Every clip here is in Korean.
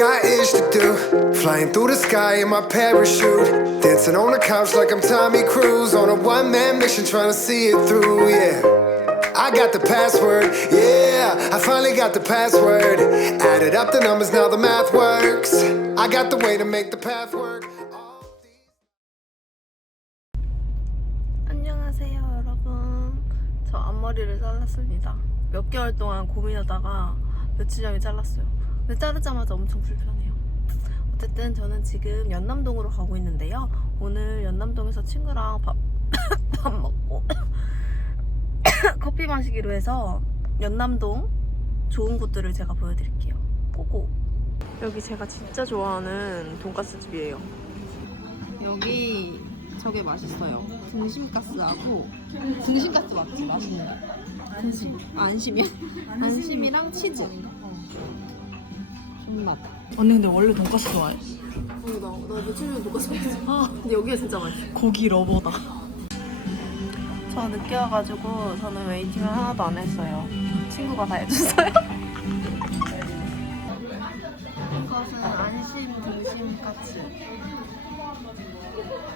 got ish to do. Flying through the sky in my parachute. Dancing on the couch like I'm Tommy Cruise. On a one man mission trying to see it through, yeah. I got the password, yeah. I finally got the password. Added up the numbers, now the math works. I got the way to make the path work. 안녕하세요 여러분 저 앞머리를 잘랐습니다 몇 개월 동안 고민하다가 며칠 전에 잘랐어요 근데 자르자마자 엄청 불편해요 어쨌든 저는 지금 연남동으로 가고 있는데요 오늘 연남동에서 친구랑 밥, 밥 먹고 커피 마시기로 해서 연남동 좋은 곳들을 제가 보여드릴게요 고고 여기 제가 진짜 좋아하는 돈가스 집이에요 여기 저게 맛있어요. 등심가스하고 등심가스 맞지? 맛있는 거. 아, 안심이야? 안심이랑 치즈. 존맛. 언니 근데 원래 돈까스 좋아해? 어, 나, 나 며칠 전에 돈가스 먹었어. 아, 근데 여기가 진짜 맛있어. 고기 러버다. 저 늦게 와가지고 저는 웨이팅을 하나도 안 했어요. 친구가 다 해줬어요. 이것은 안심 등심가스.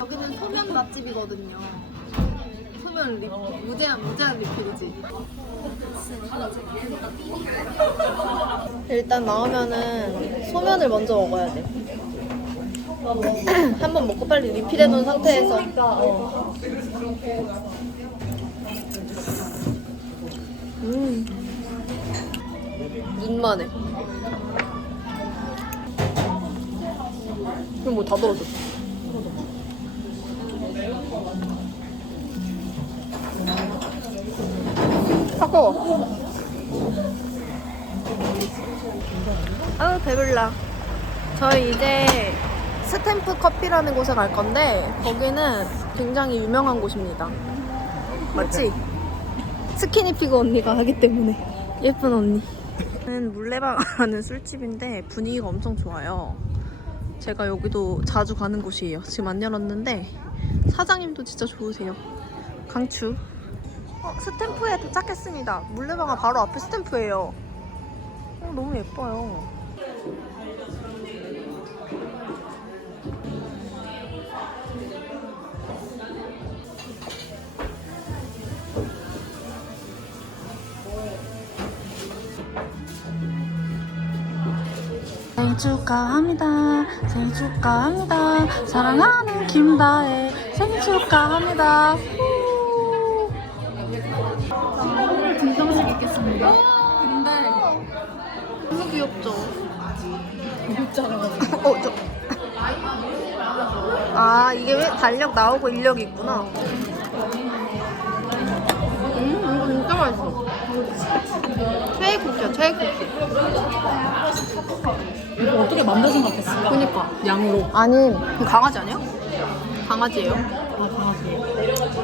여기는 소면 맛집이거든요. 소면 리, 무제한 무제한 리필이지. 일단 나오면은 소면을 먼저 먹어야 돼. 한 번 먹고 빨리 리필해 놓은 상태에서 어. 음. 눈만 해. 그럼 뭐 다 떨어져. 차 가워. 아우 배불러. 저희 이제 스탬프 커피라는 곳에 갈 건데 거기는 굉장히 유명한 곳입니다. 맞지? 스키니피그 언니가 하기 때문에 예쁜 언니. 는 물레방 하는 술집인데 분위기가 엄청 좋아요. 제가 여기도 자주 가는 곳이에요. 지금 안 열었는데 사장님도 진짜 좋으세요. 강추. 어, 스탬프에 도착했습니다. 물레방아 바로 앞에 스탬프예요. 어, 너무 예뻐요. 생일 축하합니다. 생일 축하합니다. 사랑하는 김다혜 생일 축하합니다. 귀엽죠? 귀엽잖아. 어, 저. 아, 이게 왜 달력 나오고 인력이 있구나. 음, 이거 진짜 맛있어. 최애 쿠키야, 최애 쿠키. 이거 어떻게 만들 생각했을까? 그니까. 양으로. 아니, 그 강아지 아니야? 강아지예요. 아 강아지.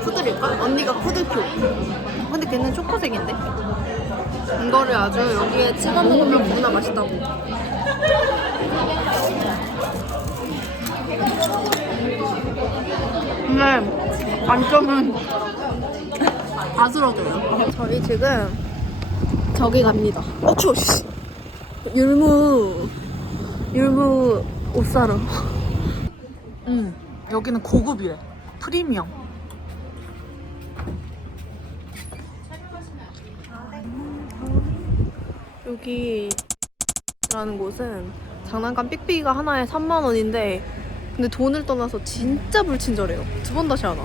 푸들일까? 언니가 푸들표. 근데 걔는 초코색인데? 이거를 아주 여기에 찍어 먹으면 너무나 맛있다고. 근데 단점은 아스러져요. 저희 지금 저기 갑니다. 어, 추워, 씨. 율무, 율무 옷 사러. 응. 여기는 고급이래. 프리미엄. 여기 라는 곳은 장난감 삑삑이가 하나에 3만 원인데 근데 돈을 떠나서 진짜 불친절해요. 두 번 다시 하나.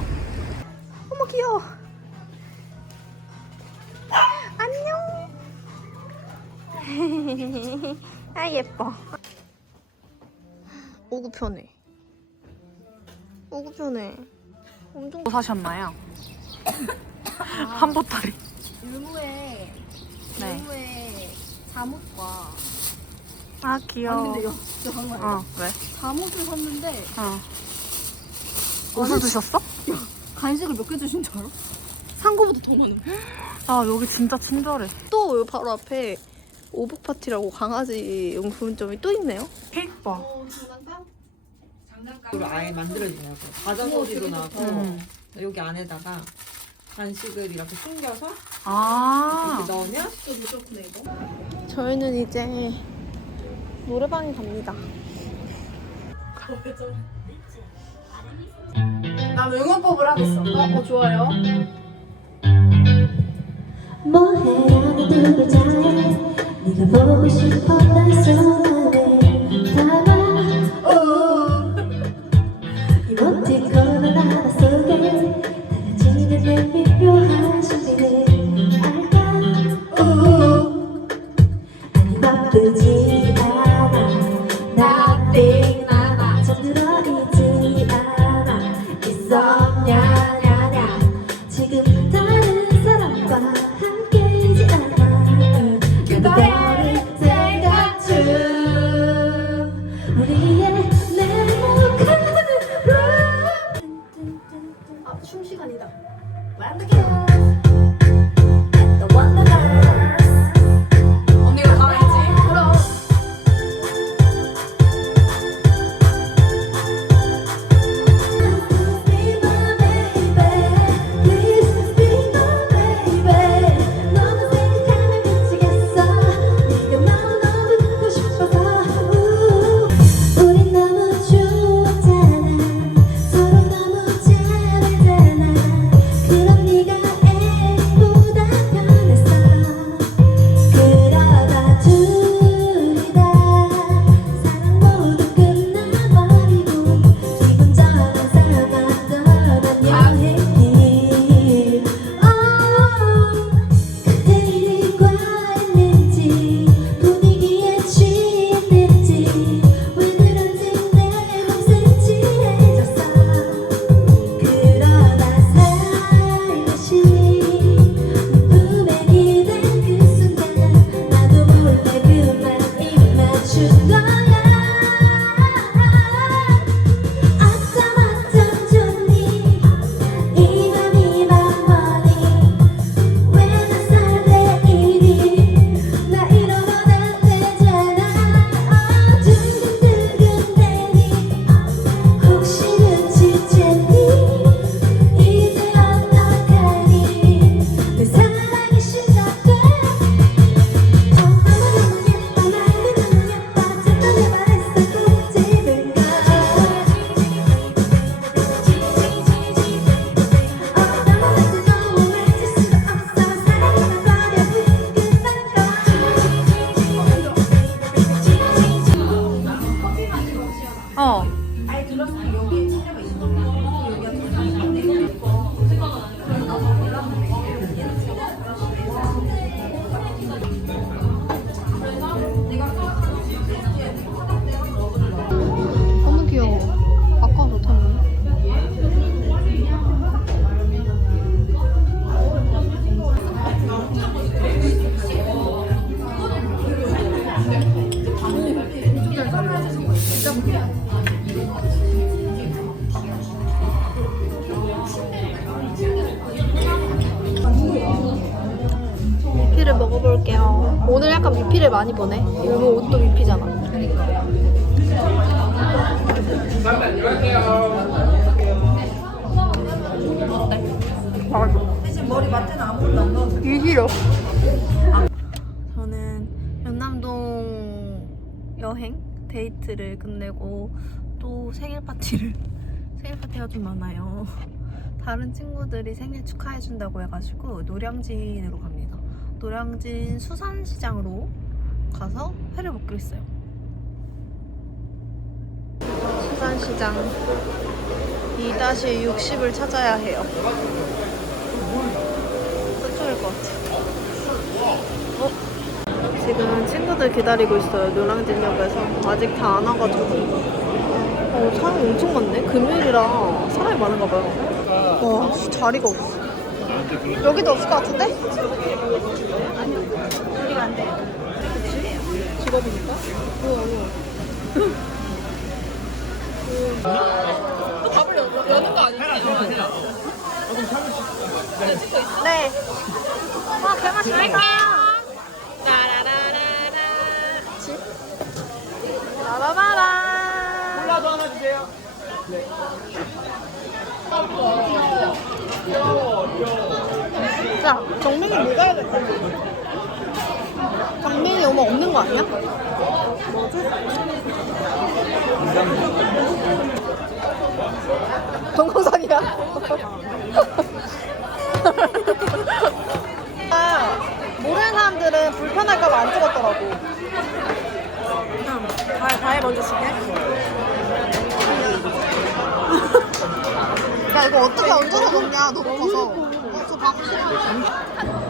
어머 귀여워. 안녕. 아 예뻐. 오구 편해. 오구 편해. 엄청 뭐 사셨나요? 한 보따리. 율무의 네. 율무의 잠옷과 아 귀여워. 아니 근데 여 진짜 장난 아니야. 어 왜? 잠옷을 샀는데 어. 옷을 드셨어? 간식을 몇 개 주신 줄 알아? 산 거보다 더 많은 거. 아 여기 진짜 친절해. 또 여기 바로 앞에 오복 파티라고 강아지 용품점이 또 있네요. 케이크 봐. 장난감으로 아예 만들어주더라고요. 과자소리도 나고 음. 여기 안에다가 간식을 이렇게 숨겨서 아. 이렇게 넣으면 저희는 이제 노래방에 갑니다. 나 응원법을 하겠어. 어, 어 좋아요. 뭐해 두 글자에 네가 보고 손 다가지는 많이 보네. 이거 옷도 미피잖아. 이기려. 저는 연남동 여행 데이트를 끝내고 또 생일 파티를 생일 파티가 좀 많아요. 다른 친구들이 생일 축하해 준다고 해가지고 노량진으로 갑니다. 노량진 수산시장으로 가서 회를 먹기로 했어요. 수산시장 2-60을 찾아야 해요. 저쪽일 것 같아. 어? 지금 친구들 기다리고 있어요. 노량진역에서. 아직 다 안 와가지고. 어, 사람이 엄청 많네. 금요일이라 사람이 많은가 봐요. 와, 자리가 없어. 여기도 없을 것 같은데? 여기가 안 돼. 직업이니까? 우와, 우와. 네. 와, 개맛있겠다. 라라라라라. 그치? 라라라라. 몰라도 하나 주세요. 자, 정민이 뭐 가야 될것 오면 없는 거 아니야? 동영상이야? 아, 모르는 사람들은 불편할까봐 안 찍었더라고. 발, 발 먼저 쓰게. 야, 이거 어떻게 얹어서 먹냐, 너무 커서. 어, 저 밥. 싫어.